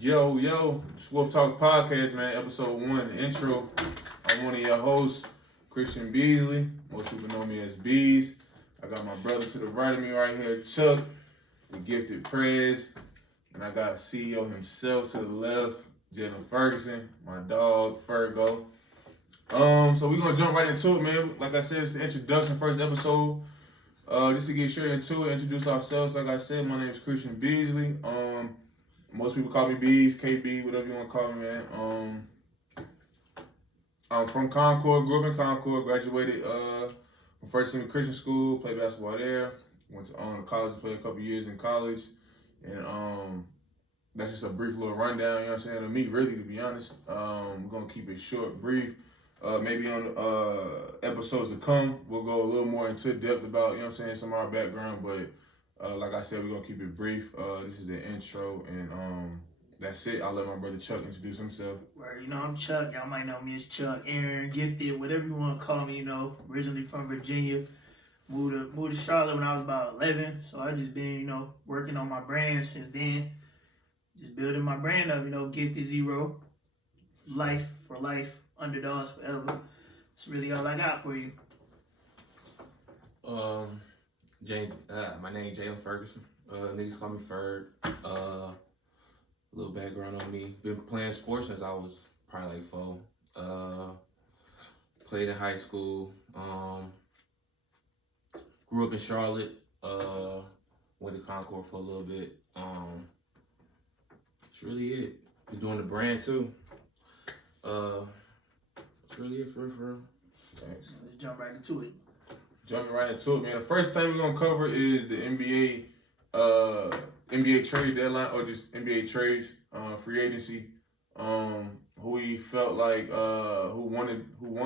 Yo, it's WolfTalk Podcast, man, Ep.1, the intro. I'm one of your hosts, Christian Beasley. Most people know me as Bees. I got my brother to the right of me right here, Chuck, the gifted Prez. And I got CEO himself to the left, Jalen Ferguson, my dog, Fergo. So we're going to jump right into it, man. Like I said, it's the introduction, first episode. Just to get straight into it, introduce ourselves. Like I said, my name is Christian Beasley. Most people call me Bees, KB, whatever you want to call me, man. I'm from Concord, grew up in Concord, graduated from First Team Christian School, played basketball there. Went to college, played a couple years in college. And that's just a brief little rundown, you know what I'm saying, of me, really, to be honest. We're going to keep it short, brief. Maybe on episodes to come, we'll go a little more into depth about, you know what I'm saying, some of our background. But like I said, we're going to keep it brief. This is the intro, and that's it. I'll let my brother Chuck introduce himself. Well, I'm Chuck. Y'all might know me as Chuck, Aaron, Gifted, whatever you want to call me, originally from Virginia. Moved to Charlotte when I was about 11. So I just been, working on my brand since then. Just building my brand up, Gifted Zero. Life for life. Underdogs forever. That's really all I got for you. My name is Jalen Ferguson. Niggas call me Ferg. Little background on me. Been playing sports since I was probably like 4. Played in high school. Grew up in Charlotte. Went to Concord for a little bit. That's really it. Been doing the brand too. That's really it for real. Thanks. Let's jump right into it. Jumping right into it, man. The first thing we're going to cover is the NBA trade deadline, or just NBA trades, free agency, who we felt like, who won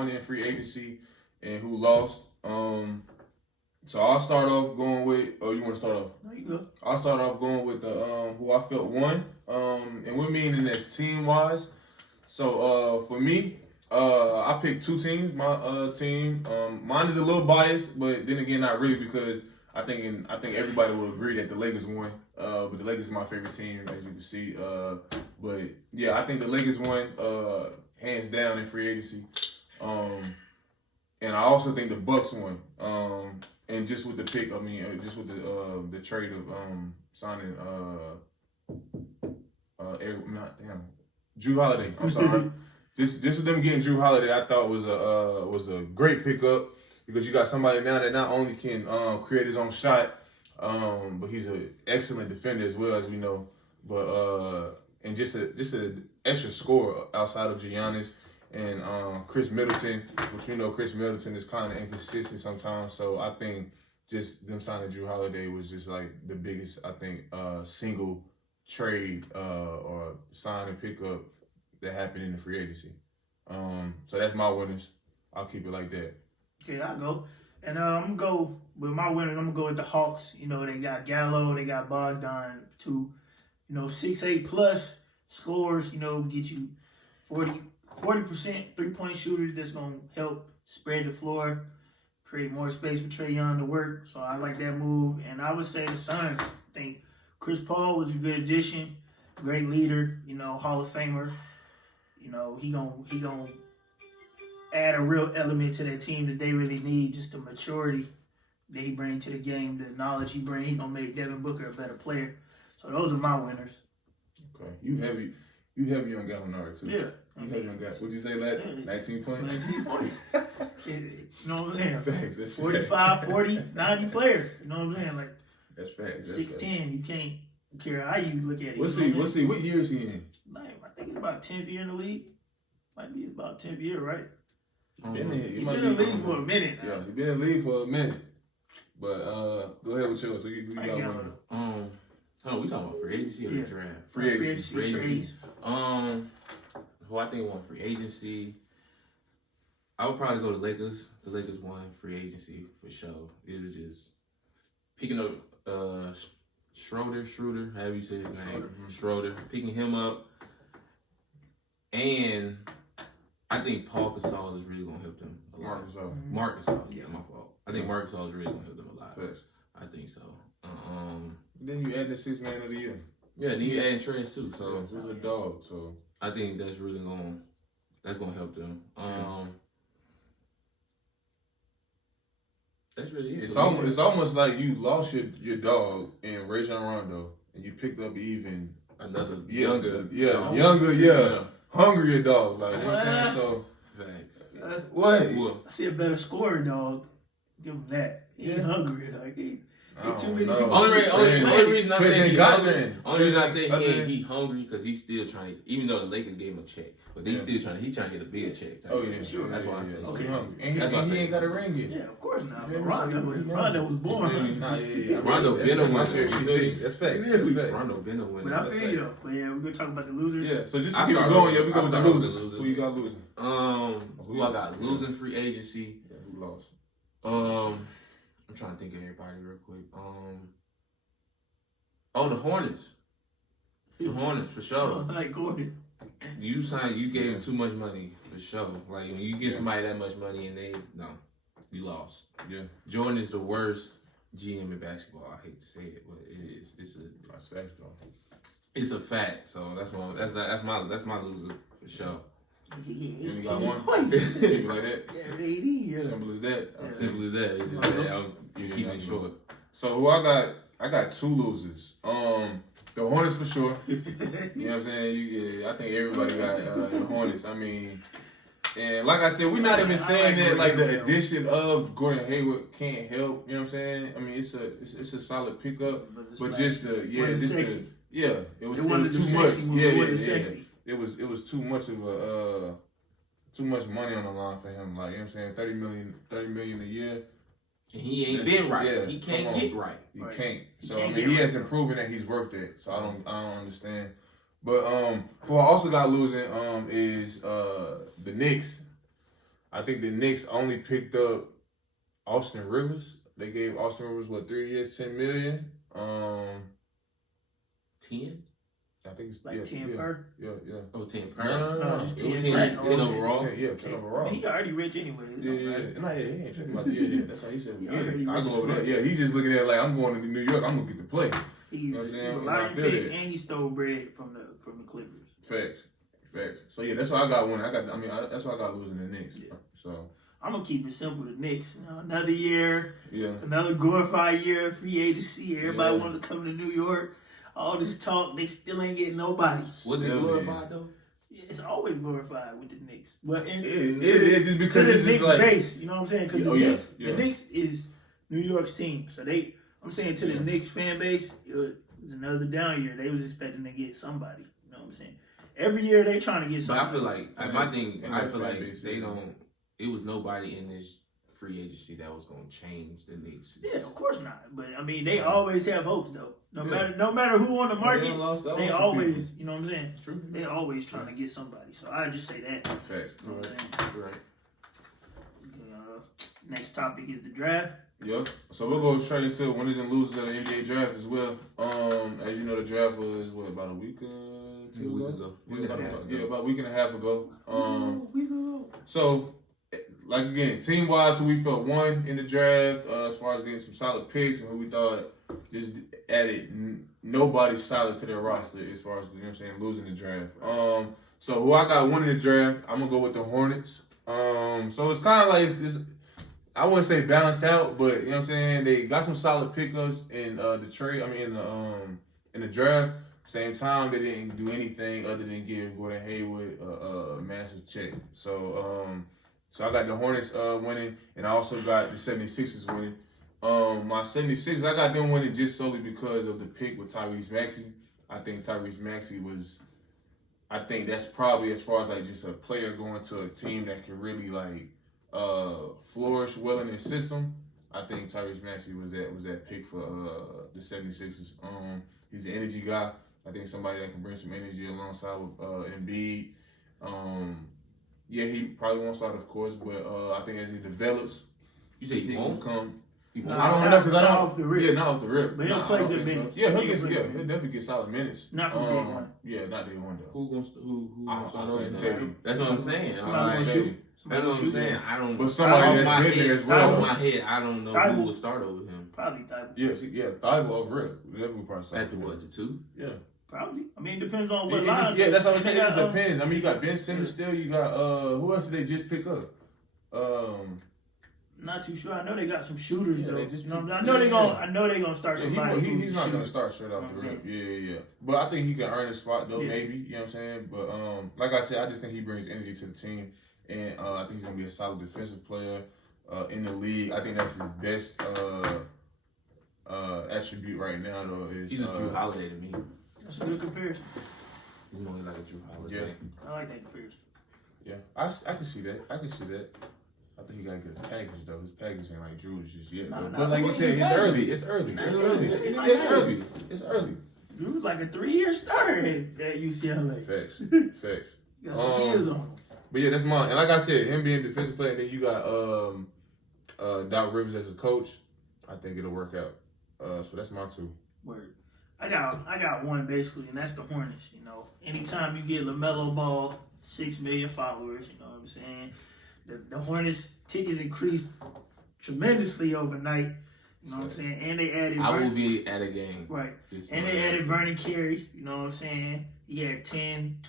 in free agency and who lost. So I'll start off going with, you want to start off? No, you go. I'll start off going with the who I felt won, and we're meaning this team-wise. So for me, I picked two teams. My team, mine is a little biased, but then again, not really, because I think everybody will agree that the Lakers won. But the Lakers is my favorite team, as you can see. But yeah, I think the Lakers won hands down in free agency. And I also think the Bucks won. And just with the pick, just with the trade of signing Drew Holiday. I'm sorry. Just with them getting Drew Holiday, I thought was a great pickup, because you got somebody now that not only can create his own shot, but he's an excellent defender as well, as we know. But and just an extra scorer outside of Giannis and Chris Middleton, which we know Chris Middleton is kind of inconsistent sometimes. So I think just them signing Drew Holiday was just like the biggest, I think, single trade or sign and pickup that happened in the free agency. So that's my winners. I'll keep it like that. Okay, I'll go. And I'm going to go with my winners. I'm going to go with the Hawks. They got Gallo, they got Bogdan, 6'8 plus scores, get you 40% three-point shooters that's going to help spread the floor, create more space for Trae Young to work. So I like that move. And I would say the Suns. I think Chris Paul was a good addition, great leader, Hall of Famer. He gonna add a real element to that team that they really need, just the maturity that he brings to the game, the knowledge he brings. He gonna make Devin Booker a better player. So those are my winners. Okay, you heavy on Gallinari too. Yeah, you heavy on Gallinari. What'd you say, lad? 19 points. 19 points. You know what I'm saying? Facts. That's 45, 40, 90 player. You know what I'm saying? Like that's facts. 6'10", you can't care how you look at it. We'll see. What year is he in? I think it's about 10th year in the league. Might be about 10th year, right? He's been in the league for a minute now. Yeah, he's been in the league for a minute. But go ahead with yours. So you got one. We talking about free agency or the draft? Free agency. Trades. Who I think won free agency, I would probably go to Lakers. The Lakers won free agency for sure. It was just picking up Schroeder, however you say his name. Schroeder, picking him up. And I think Paul Gasol is really going to help them a lot. Marc Gasol, yeah, my fault. I think Marc Gasol is really going to help them a lot. Facts. I think so. Then you add the 6th man of the year. Yeah, and you adding trends too. So who's a dog? So I think that's really gonna help them. That's really it. It's almost like you lost your dog in Rajon Rondo, and you picked up even another younger, yeah, hungrier dog. Like, you know what I'm saying? So thanks. what? I see a better scorer, dog. Give him that. He's hungry. Like he too many people. Only reason I say he hungry. Only reason I say he hungry because he's still trying to. Even though the Lakers gave him a check, but he's still trying to. He's trying to get a bigger check. Oh yeah, sure. That's why I say. Okay, and he ain't got a ring yet. Yeah, of course not. But Rondo was born. Rondo been a winner. That's facts. Rondo been a winner. But I feel you though. But yeah, we're gonna talk about the losers. Yeah. So just to keep it going, we go with the losers. Who you got losing? Who I got losing free agency? Yeah, who lost? I'm trying to think of everybody real quick. The Hornets. The Hornets for sure. Like Gordon. You gave him too much money for sure. Like when you give somebody that much money and you lost. Yeah. Jordan is the worst GM in basketball. I hate to say it, but it is. That's facts though. It's a fact. So that's my loser for sure. You got one? You like that? Yeah, Simple as that. Simple as that. It's just that I'm keeping it short. So who I got? I got two losers. The Hornets for sure. You know what I'm saying? I think everybody got the Hornets. I mean, and like I said, we're not even saying that like the addition of Gordon Hayward can't help. You know what I'm saying? I mean, it's a solid pickup, but just it was too much. It was too much of too much money on the line for him. Like, you know what I'm saying, 30 million a year. And he ain't been right. Yeah, he can't get right. He can't. So I mean, he hasn't proven that he's worth it. So I don't understand. But who I also got losing is the Knicks. I think the Knicks only picked up Austin Rivers. They gave Austin Rivers 3 years, $10 million. 10? I think it's like 10 per. Yeah. Oh, 10 per. No, just 10 overall. 10 overall. He already rich anyway. He ain't tripping about that's how he said. I go over there. Yeah, he just looking at it like I'm going to New York. I'm gonna get to play. You know what I'm saying? I feel that. And he stole bread from the Clippers. Facts. So yeah, that's why I got one. That's why I got losing the Knicks. Yeah. So I'm gonna keep it simple. The Knicks, another year. Yeah. Another glorified year of free agency. Everybody wanted to come to New York. All this talk, they still ain't getting nobody. Was it glorified though? Yeah, it's always glorified with the Knicks. But it is just because it's the Knicks like, base, you know what I'm saying? Because the Knicks is New York's team. So I'm saying to the Knicks fan base, it was another down year. They was expecting to get somebody. You know what I'm saying? Every year they trying to get somebody. But I feel like I feel like they don't. It was nobody in this free agency that was going to change the Knicks. Yeah, of course not. But I mean, they always have hopes though. No matter who on the market, they always, you know what I'm saying? It's true. They always trying to get somebody. So I just say that. Facts. You know what I'm saying? Right. Next topic is the draft. Yep. So we'll go straight into winners and losers of the NBA draft as well. As you know, the draft was about a week or two ago? About a week and a half ago. So, like again, team wise, who we felt won in the draft, as far as getting some solid picks, and who we thought just added nobody solid to their roster as far as, you know what I'm saying, losing the draft. So who I got winning the draft, I'm gonna go with the Hornets. So it's kind of like it's I wouldn't say balanced out, but you know what I'm saying, they got some solid pickups in the trade. I mean in the draft. Same time, they didn't do anything other than give Gordon Hayward a massive check. So I got the Hornets winning, and I also got the 76ers winning. My 76ers, I got them winning just solely because of the pick with Tyrese Maxey. I think Tyrese Maxey that's probably, as far as like just a player going to a team that can really like flourish well in their system. I think Tyrese Maxey was that pick for the 76ers. He's an energy guy. I think somebody that can bring some energy alongside with Embiid. Yeah, he probably won't start, of course, but I think as he develops, you say he won't come. No, I don't know because I don't. Off the rip. Yeah, not off the rip. But he'll play good minutes. So. Yeah, he'll definitely get solid minutes. Not from day one. Yeah, not day one though. Who gonna start over? That's what I'm saying. Somebody gonna shoot. That's what I'm saying. I don't. But somebody that's been there as well. Off my head, I don't know who will start over him. Probably Thibault. Yeah, Thibault over rip. Definitely probably start. At the 2? Yeah. Probably. I mean, it depends on what It line. just, yeah, that's what I'm saying. It just got, depends. I mean, you got Ben Simmons still. You got who else did they just pick up? Not too sure. I know they got some shooters Yeah, though. they just You know, picked- I know they yeah. gonna. I know they gonna start Yeah, somebody. he's not shoot. gonna start straight off the rip. Yeah. But I think he can earn a spot though, Yeah. maybe. You know what I'm saying? But like I said, I just think he brings energy to the team, and I think he's gonna be a solid defensive player in the league. I think that's his best attribute right now though. Is He's a Drew Holiday to me. That's a good comparison. He's more like a Drew Holiday. Yeah. I like that comparison. Yeah, I can see that. I think he got a good package though. His package ain't like Drew is just yet. Nah, But like you said, it's early. It's early. It's early. Drew's like a 3-year starter at UCLA. Facts. You got some years on him. But yeah, that's mine. And like I said, him being defensive player, and then you got Doc Rivers as a coach. I think it'll work out. So that's my 2. Word. I got one basically, and that's the Hornets. You know, anytime you get LaMelo Ball, 6 million followers, you know what I'm saying? The Hornets tickets increased tremendously overnight. You know what I'm saying? And they added. I will be at a game. Right. Just And they added Vernon Carey. You know what I'm saying? He had 10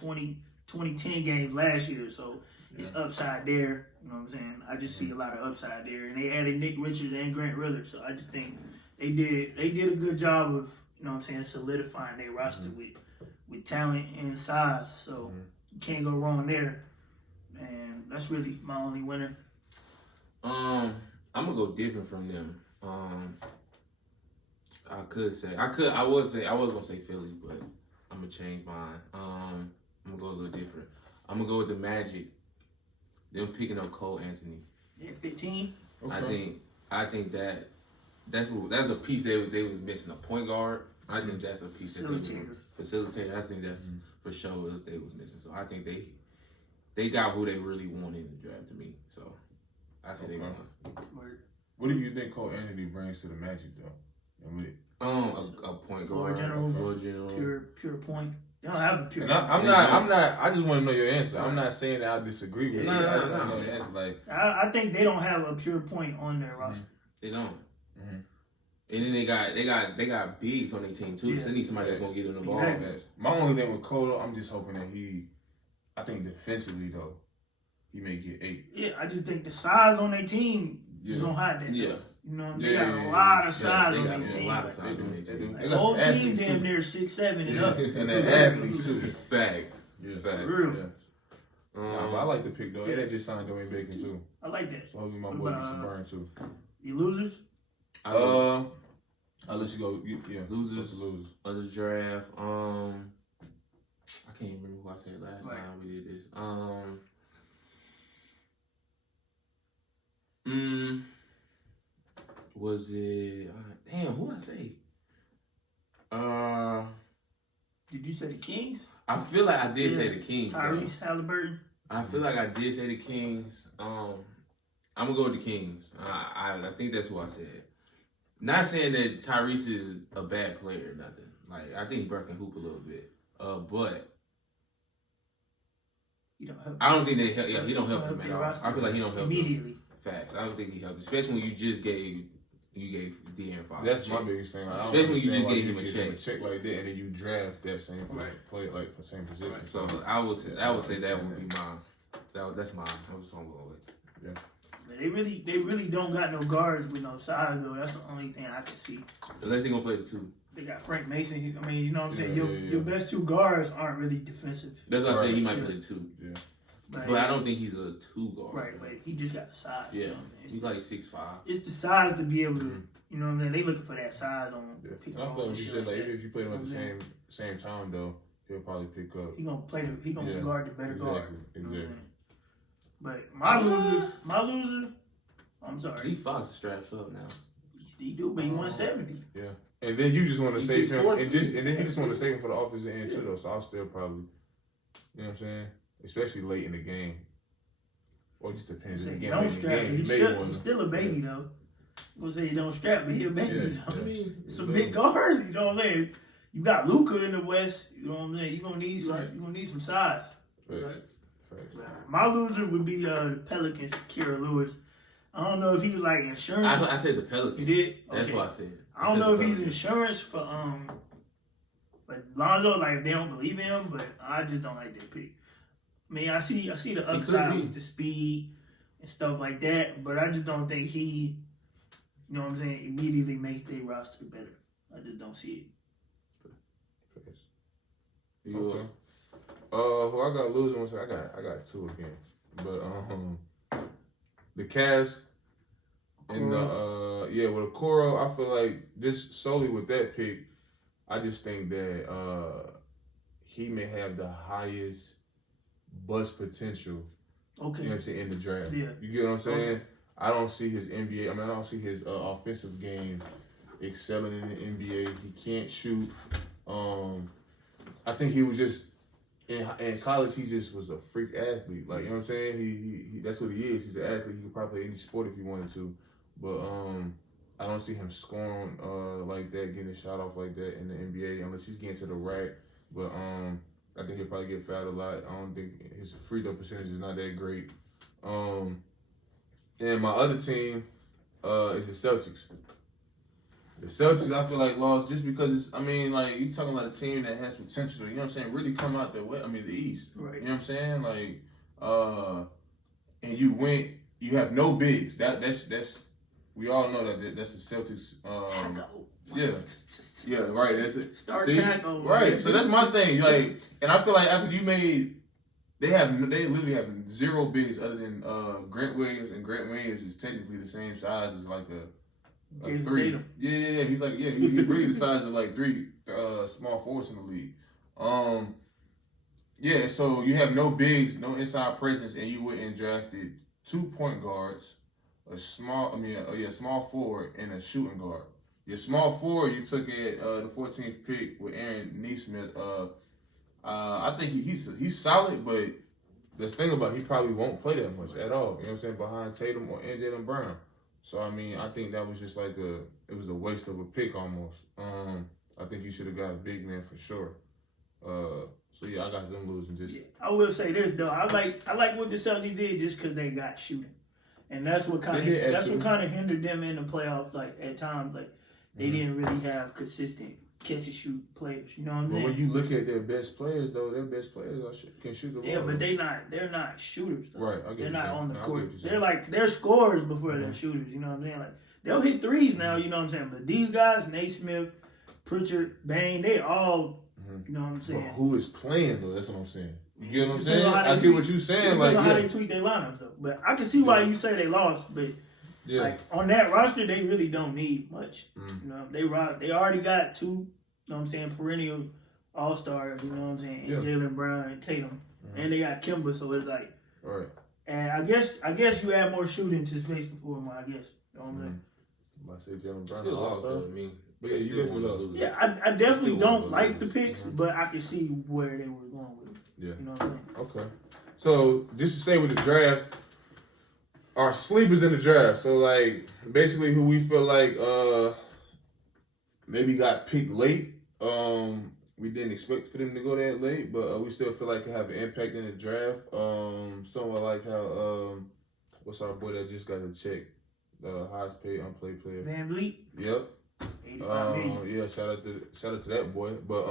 games last year, so it's upside there. You know what I'm saying? I just see a lot of upside there. And they added Nick Richards and Grant Riller, so I just think they did a good job of, you know what I'm saying, solidifying their roster with talent and size. So you can't go wrong there. And that's really my only winner. I'm gonna go different from them. I was gonna say Philly, but I'm gonna change mine. I'm gonna go a little different. I'm gonna go with the Magic. Them picking up Cole Anthony. Yeah, 15. Okay. I think that's a piece they was missing, a point guard. I think that's a piece facilitator. I think that's for sure they was missing. So I think they got who they really wanted in the draft to me. So I say they won. What do you think Cole Anthony brings to the Magic though? A point guard, floor general, pure point. They don't have a pure. And I'm not. I just want to know your answer. I'm not saying that I disagree with you. No. I just want to know the answer. Like I think they don't have a pure point on their roster. They don't. And then they got bigs on their team too. So they need somebody that's gonna get them the ball. Exactly. My only thing with Cole, I'm just hoping that I think defensively though, he may get 8. Yeah, I just think the size on their team is gonna hide that. Yeah. You know, they got a lot of size on their team. A lot of size on their team. They The got whole some team athletes, damn too. near 6'7" and up. And they're athletes too. Facts. Yeah. Facts. Real. Yeah. Nah, but I like the pick though. And they just signed Dwayne Bacon too. I like that. So hopefully my boy gets some burn too. You losers? I'll let you go. Yeah, Losers. Losers. Of this draft. I can't even remember who I said last time we did this. Was it? Damn, who I say? Did you say the Kings? I feel like I did say the Kings. Tyrese Halliburton. I feel like I did say the Kings. I'm gonna go with the Kings. I think that's who I said. Not saying that Tyrese is a bad player or nothing. Like I think Burke can hoop a little bit. But He don't help. I don't think that he don't help him at your all. roster I feel like he don't help immediately. Him. Facts. I don't think he helped, especially when you gave De'Aaron Fox. That's my biggest thing. I don't Especially when you understand just why gave you him a give check. Like that, and then you draft that same player, like the same position. Right. So I would say that would be mine. That's mine. That's what I'm going with. Yeah. They really don't got no guards with no size though. That's the only thing I can see. Unless they gonna play the 2. They got Frank Mason. I mean, you know what I'm saying? Yeah, Your best 2 guards aren't really defensive. That's why I say he might play the 2. Yeah. But I don't think he's a 2 guard. Right, but he just got the size. Yeah. You know? He's like 6'5". It's the size to be able to, you know what I mean? They looking for that size on Yeah. pick And I and feel roll like you and said, shit like that. even if you play them at the same time though, he'll probably pick up. He gonna guard the better guard. You know what I Exactly. mean? But my loser, I'm sorry. D Fox straps up now. He do, but he 170. Yeah. And then you just want to He's save him, 6'4" and then you just want to save him for the offensive end too, though. So I'll still probably, you know what I'm saying, especially late in the game, or just depends. He don't strap, but he's still a baby though. I'm gonna say he don't strap, but he a baby though. I mean, Some big guards, you know what I'm saying? You got Luka in the West, you know what I'm saying? You're gonna need some size. Facts. My loser would be the Pelicans, Kira Lewis. I don't know if he was like insurance. I said the Pelicans. You did? That's Okay. what I said. I don't know if he's insurance for for Lonzo, like they don't believe in him, but I just don't like that pick. I mean, I see the upside with the speed and stuff like that, but I just don't think he, you know what I'm saying, immediately makes their roster better. I just don't see it. Okay. Who I got losing was I got two again, but the Cavs and the with Okoro, I feel like just solely with that pick, I just think that he may have the highest bust potential. Okay. You know what I'm saying, in the draft. Yeah. You get what I'm saying? Okay. I don't see his NBA. I mean, I don't see his offensive game excelling in the NBA. He can't shoot. I think he was just in college. He just was a freak athlete. Like, you know what I'm saying? He that's what he is. He's an athlete. He could probably play any sport if he wanted to. But I don't see him scoring like that, getting a shot off like that in the NBA unless he's getting to the rack. But I think he'll probably get fouled a lot. I don't think his free throw percentage is not that great. And my other team is the Celtics. The Celtics, I feel like, lost just because it's, I mean, like, you talking about a team that has potential to, you know what I'm saying, really come out the East. Right. You know what I'm saying? Like, and you have no bigs. That's we all know that's the Celtics. Yeah, right. That's it. Tackle. Right. So that's my thing. Like, and I feel like after you made, they literally have zero bigs other than Grant Williams, and Grant Williams is technically the same size as like a three. Tatum. Yeah. He's like, he's really the size of like three small forwards in the league. So you have no bigs, no inside presence, and you went and drafted 2 point guards, a small forward, and a shooting guard. Your small forward, you took at the 14th pick with Aaron Nesmith. I think he's solid, but the thing about he probably won't play that much at all. You know what I'm saying? Behind Tatum or Jaylen Brown. So I mean, I think that was just like it was a waste of a pick almost. I think you should have got a big man for sure. So yeah, I got them losing. Just I will say this though, I like what the Celtics did just because they got shooting, and that's what kind of hindered them in the playoffs. Like at times, like they didn't really have consistent catch and shoot players. You know what I'm saying? But when you look at their best players, though, can shoot the ball. Yeah, but they're not shooters. Though. Right, I get they're not on the court. They're they're scorers before they're shooters. You know what I'm saying? Like they'll hit threes now. You know what I'm saying? But these guys, Naismith, Pritchard, Bain, they all. You know what I'm saying? But who is playing though? That's what I'm saying. You get what I'm saying? I get what you're saying. Like how they tweak their lineups though. But I can see why you say they lost. But like on that roster, they really don't need much. You know, they already got two. You know what I'm saying? Perennial all-stars. You know what I'm saying? And Jaylen Brown and Tatum, and they got Kimba. So it's like, right. And I guess you add more shooting to space the floor more. I guess. You know what I'm saying? I say Jaylen Brown still all-star. I mean. But yeah, you definitely lost. Yeah, I definitely don't like the picks, but I can see where they were going with it. Yeah. You know what I'm saying? Okay. So just to say with the draft, our sleepers in the draft. So like basically who we feel like maybe got picked late. We didn't expect for them to go that late, but we still feel like they have an impact in the draft. Somewhat like how what's our boy that just got a check, the highest paid unplayed player. Van Vliet. Yep. 85 million. Yeah, shout out to that boy. But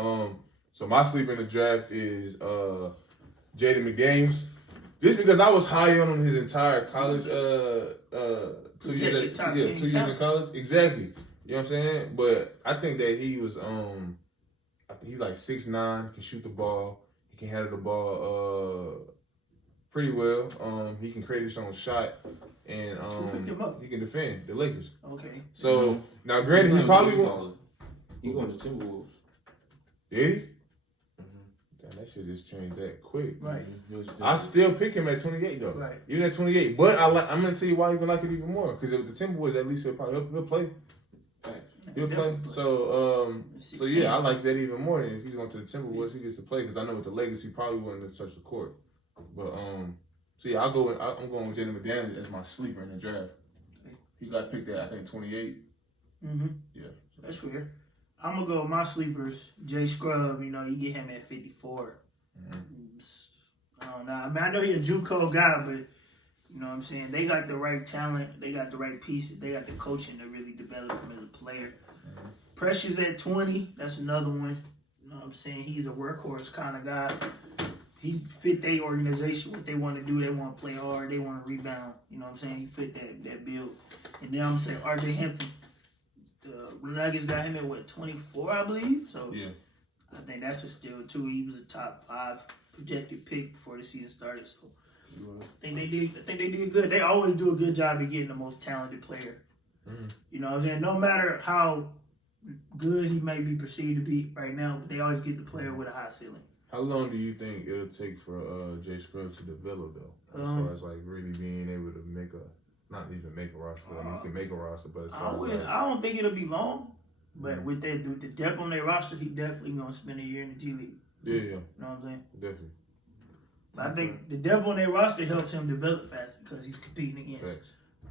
so my sleeper in the draft is Jaden McDaniels. Just because I was high on him his entire college 2 years in college. Exactly. You know what I'm saying? But I think that he was I think he's like 6'9", can shoot the ball, he can handle the ball pretty well. He can create his own shot. And he can defend the Lakers. Okay. So now, granted, he probably won't. He going to Timberwolves. Did he? Damn, that shit just changed that quick. Right. I still pick him at 28 though. Right. Even at 28, but I'm gonna tell you why I even like it even more. Because with the Timberwolves, at least he'll play. He'll play. So yeah, I like that even more. And if he's going to the Timberwolves, he gets to play. Because I know with the Lakers, he probably wouldn't touch the court. But so yeah, I'm going with Jaden McDaniels as my sleeper in the draft. He got picked at I think 28. Yeah, that's weird. I'm gonna go with my sleepers. Jay Scrub, you know, you get him at 54. I don't know. I mean, I know he's a JUCO guy, but you know what I'm saying. They got the right talent. They got the right pieces. They got the coaching to really develop him as a player. Precious at 20. That's another one. You know what I'm saying? He's a workhorse kind of guy. He fit their organization, what they want to do. They want to play hard. They want to rebound. You know what I'm saying? He fit that bill. And then I'm saying R.J. Hampton. The Nuggets got him at, 24, I believe? So Yeah. I think that's a steal, too. He was a top 5 projected pick before the season started. So I think they did good. They always do a good job of getting the most talented player. Mm-hmm. You know what I'm saying? No matter how good he may be perceived to be right now, but they always get the player with a high ceiling. How long do you think it'll take for Jay Scruggs to develop though? As far as like really being able to not even make a roster, but I mean, you can make a roster, but as far as I don't think it'll be long. But with the depth on their roster, he definitely gonna spend a year in the G League. Yeah. You know what I'm saying? Definitely. But I think the depth on their roster helps him develop fast because he's competing against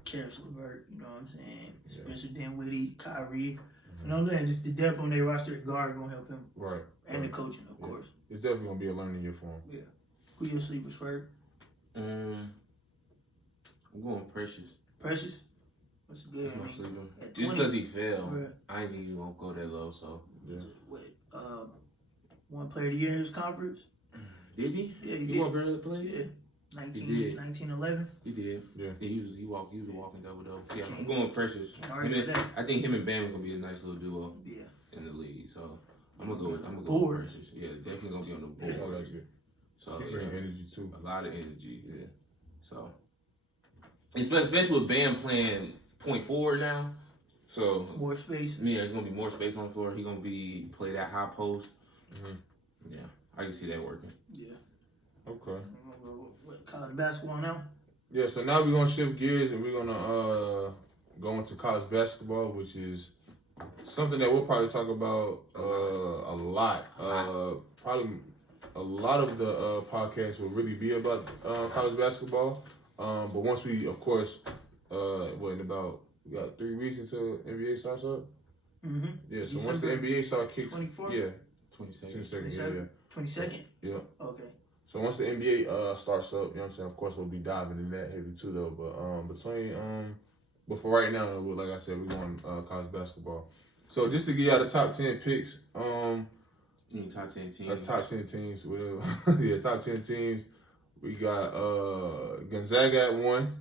Karis LeVert, you know what I'm saying? Spencer Dinwiddie, Kyrie. You know what I'm saying? Just the depth on their roster, guard gonna help him. Right. And the coaching, of course. It's definitely gonna be a learning year for him. Yeah. Who your sleepers for? I'm going Precious. Precious? What's good? That's my sleeper. At Just 20. because he fell, Right. I ain't think he gonna go that low. So Yeah. What, one player of the year in his conference? did he? Yeah, he He did. won't barely play. Yeah. He did. 1911. He did. Yeah. He was a walking double. Yeah, I'm going Precious. Can't argue with that. I think him and Bam are gonna be a nice little duo Yeah. in the league. So I'm gonna go with Board. Precious. Yeah, definitely gonna be on the Yeah, I board. like it. So He bring energy too. a lot of energy. Yeah. So especially with Bam playing point forward now. So More space. yeah, there's gonna be more space on the floor. He gonna play that high post. Mm-hmm. Yeah, I can see that working. Yeah. Okay. What, college basketball now? Yeah, so now we're gonna shift gears and we're gonna go into college basketball, which is something that we'll probably talk about a lot. Probably a lot of the podcasts will really be about college basketball. But once we, of course, in about we got 3 weeks until NBA starts up. Mm-hmm. Yeah, so once the NBA start kicks, 24th? yeah, 22nd. 22nd? Yeah. Okay. So once the NBA starts up, you know what I'm saying, of course we'll be diving in that heavy too though. But but for right now, like I said, we're going college basketball. So just to give y'all the top 10 picks, You mean top 10 teams? top 10 teams, whatever. Yeah, top 10 teams. We got Gonzaga at 1,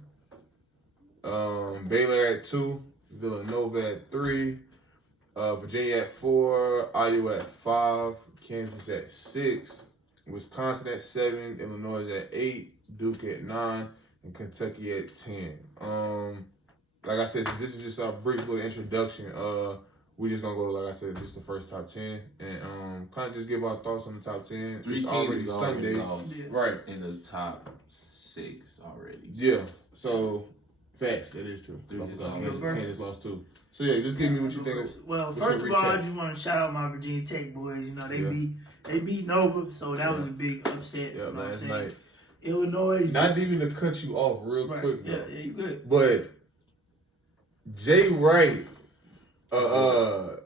Baylor at 2, Villanova at 3, Virginia at 4, Iowa at 5, Kansas at 6, Wisconsin at 7, Illinois at 8, Duke at 9, and Kentucky at 10. Like I said, since this is just our brief little introduction, we just gonna go to, like I said, just the first top 10 and kind of just give our thoughts on the top 10. 3 It's teams already is Sunday, lost right? in the top 6 already. Yeah. So facts, that is true. Three is Kansas lost 2. So yeah, just give me what you think. Well, what's first your of all, I recap? just want to shout out my Virginia Tech boys. You know, they beat Nova, so that was a big upset. Yeah, you know what I'm last saying? night. Illinois. Not even to cut you off real Right. quick, Yeah, though. yeah, you good. But Jay Wright, Nova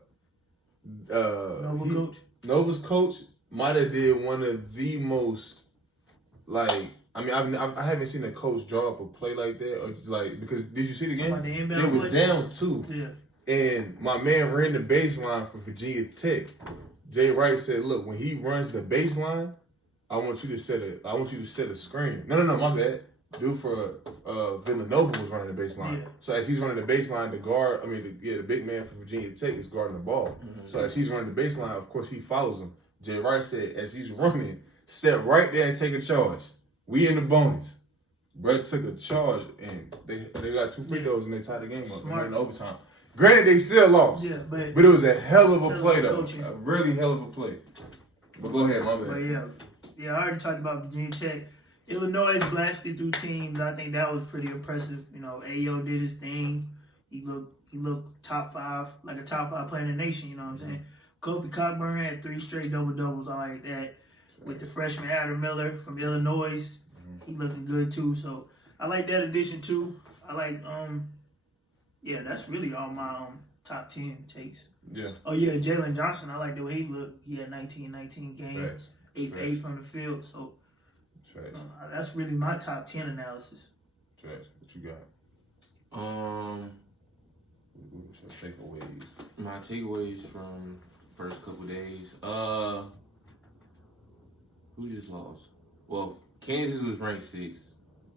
coach. Nova's coach, might have did one of the most, like, I mean, I haven't seen a coach draw up a play like that, or just like, because did you see the game? Somebody inbound It was play? down 2. Yeah. And my man ran the baseline for Virginia Tech. Jay Wright said, "Look, when he runs the baseline, I want you to set a screen." No, my bad. Dude for Villanova was running the baseline. Yeah. So as he's running the baseline, the big man for Virginia Tech is guarding the ball. Mm-hmm. So as he's running the baseline, of course he follows him. Jay Wright said, as he's running, step right there and take a charge. We in the bonus. Brett took a charge and they got 2 free throws and they tied the game up. Smart. And in overtime. Granted, they still lost. Yeah, but it was a hell of a play, though. coaching. A really hell of a play. But go ahead, my But bad. yeah, I already talked about Virginia Tech. Illinois blasted through teams. I think that was pretty impressive. You know, Ayo did his thing. He looked top 5, like a top 5 player in the nation. You know what I'm saying? Kobe Cockburn had 3 straight double doubles. I like that. With the freshman Adam Miller from Illinois, he looking good too. So I like that addition too. I like yeah, that's really all my top 10 takes. Yeah. Oh yeah, Jalen Johnson. I like the way he looked. He had 19 games. Facts. 8 for 8 from the field. So Facts. that's really my top 10 analysis. Facts. What you got? Um, What's your takeaways? my takeaways from first couple days. Who just lost? Well, Kansas was ranked 6th.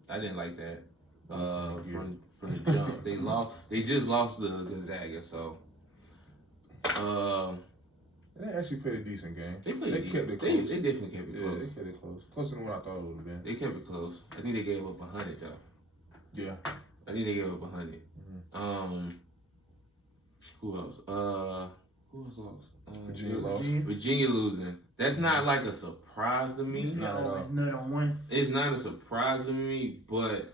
I didn't like that. From the jump, they lost. They just lost to Gonzaga, so. They actually played a decent game. They played kept it close. They definitely kept it close. Yeah, they kept it close. Closer than what I thought it would have been. They kept it close. I think they gave up 100 though. Yeah. I think they gave up 100. Mm-hmm. Who else? Who else lost? Virginia lost. Virginia losing. That's not like a surprise to me. Not at all. It's nut on one. It's not a surprise to me, but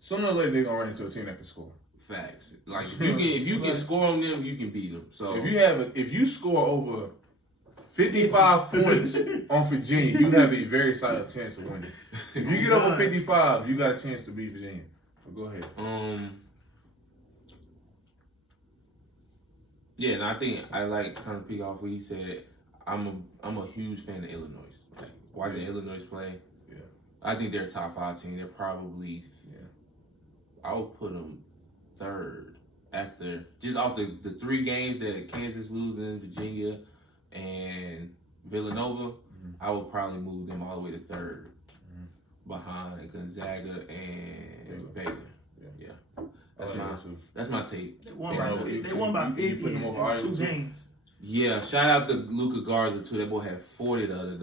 sooner or later they're gonna run into a team that can score. facts. Like if you can score on them, you can beat them. So if you score over 55 points on Virginia, you have a very solid chance of winning. If you get over 55, you got a chance to beat Virginia. So go ahead. Yeah, and I think I like kind of pick off what he said. I'm a huge fan of Illinois. Like watching Illinois play. Yeah. I think they're a top 5 team. They're probably I would put them 3rd after just off the 3 games that Kansas losing, Virginia and Villanova. Mm-hmm. I would probably move them all the way to 3rd behind Gonzaga and Baylor. Yeah. That's my take. They won by 50 in 2 games. Yeah, shout out to Luka Garza too. That boy had 40 the other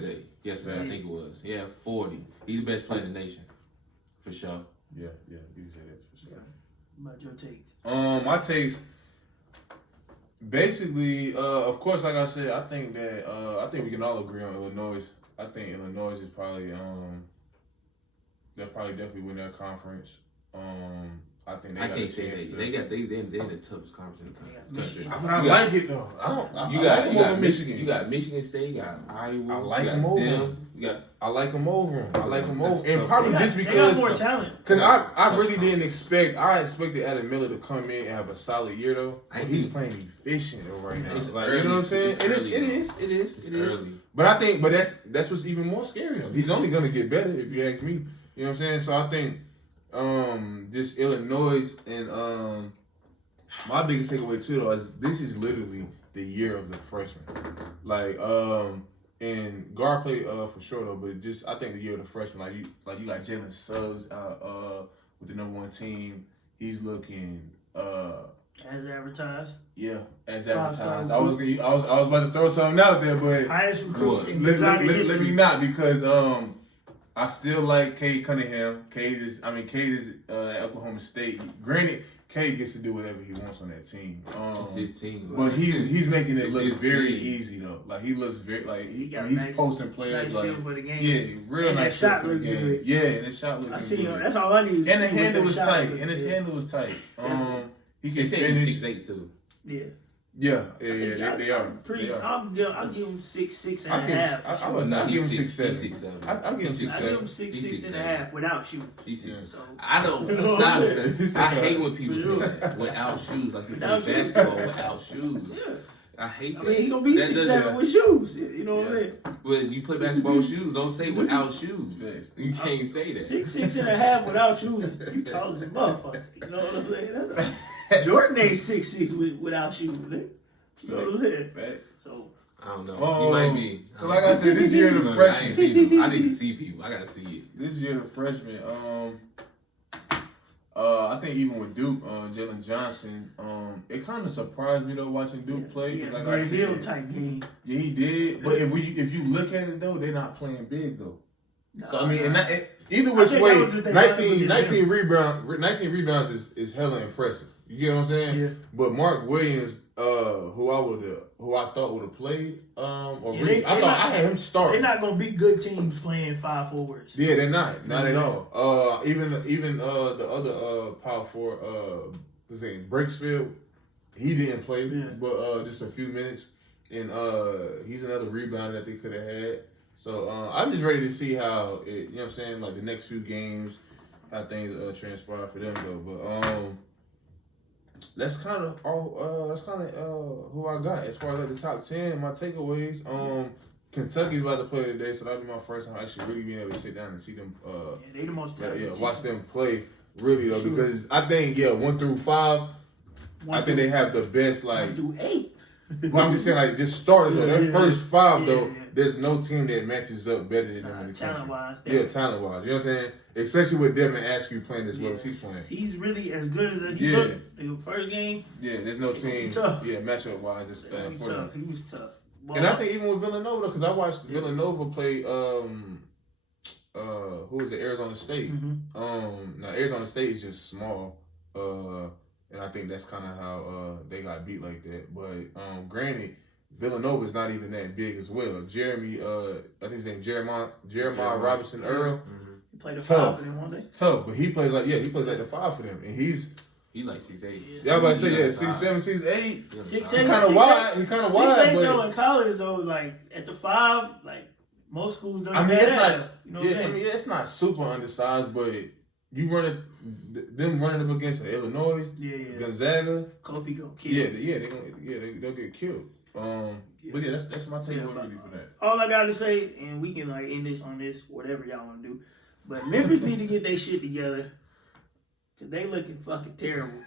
day. Yesterday, I think it was. He had 40. He's the best player in the nation, for sure. Yeah, you can say that for sure. About your takes? My takes. Basically, of course, like I said, I think we can all agree on Illinois. I think Illinois is probably they'll probably definitely win that conference. I think they can't say they're the toughest conference in the country. But I like it though. You got Michigan. You got Michigan State. You got Iowa. I like them over them. I like them over them. I like them over, and probably just because they got more talent. Because I really didn't expect. I expected Adam Miller to come in and have a solid year though. But he's playing efficient right now. It's like, early. You know what I'm saying? It is. Early. But that's what's even more scary though. He's only gonna get better if you ask me. You know what I'm saying? So I think just Illinois and my biggest takeaway too though is this is literally the year of the freshman. Like and guard play for sure though, but just I think the year of the freshman, like you got Jalen Suggs out with the #1 team. He's looking as advertised. Yeah, as advertised. I was about to throw something out there, but highest recruit in let me not, because I still like Cade Cunningham. Cade is at Oklahoma State. Granted, Cade gets to do whatever he wants on that team. It's his team. But he's making it look very easy though. Like he looks very he's posting players nice feel for the game. Yeah, real nice shot for the game. good. Yeah, and his shot looking I see good. that's all I need. And the handle was tight. His handle. He can finish. 6'8" too. Yeah. Yeah, they are. I'll give him 6'6" and a half. I'll give him 6'7". I'll give him 6'7". I give him 6'6" and a half without shoes. So I don't stop. I hate when people say that without shoes, like you play basketball without shoes. Yeah. I hate that. I mean, he gonna be 6'7" with shoes. You know what I'm saying? When you play basketball with shoes, don't say without shoes. You can't say that. 6'6" and a half without shoes. You tall as a motherfucker. You know what I'm saying? Jordan ain't 6'6" without shoes. You know what I'm saying? So I don't know. He might be. So like I said, this year the freshman. I need to see people. I gotta see it. This year the freshman. I think even with Duke, Jalen Johnson, it kind of surprised me though watching Duke play. Yeah, like I said, type game. Yeah, he did. But if you look at it though, they're not playing big though. So I mean, either which way, 19 rebounds is hella impressive. You get what I'm saying? Yeah. But Mark Williams, who I thought would have played, I had him start. They're not gonna be good teams playing 5 forwards. Yeah, they're not at all. Even the other power forward, what's his name, Breaksfield, he didn't play, but just a few minutes, and he's another rebounder that they could have had. So I'm just ready to see how it, you know what I'm saying, like the next few games, how things transpire for them though. But that's kind of who I got as far as like the top 10. My takeaways. Kentucky's about to play today, so that'll be my first time actually really being able to sit down and see them. They the most talented team. Watch them play really though, because I think 1 through 5, I think they have the best 1 through 8. But I'm just saying, like, just starters, though. Their first five, though, yeah. there's no team that matches up better than them in the country. Talent-wise. Yeah, talent-wise. You know what I'm saying? Especially with Devin Askew playing as well as he's playing. He's really as good as he looked in the first game. Yeah, there's no team. Tough. Yeah, matchup-wise, it's He was tough. He was tough. Well, and I think even with Villanova, because I watched Villanova play, who was it? Arizona State. Mm-hmm. Now Arizona State is just small, and I think that's kind of how they got beat like that. But granted, Villanova is not even that big as well. Jeremy, I think his name Jeremiah Robinson Earl. Mm-hmm. He played a 5 for them one day. Tough, but he plays like the 5 for them, and he's. He like 6'8". Yeah, I was about to say 6'7", 6'8". 6'8". Kind of wide. He kind of wide. 6'8" but though in college though, like at the 5, like most schools don't. I mean, it's not. You know Yeah, I mean, it's not super undersized, but you them running up against Illinois, Gonzaga, Kofi gonna kill. they'll get killed. But yeah, that's my take on really for that. All I gotta say, and we can like end this on this, whatever y'all want to do. But Memphis need to get their shit together, cause they looking fucking terrible.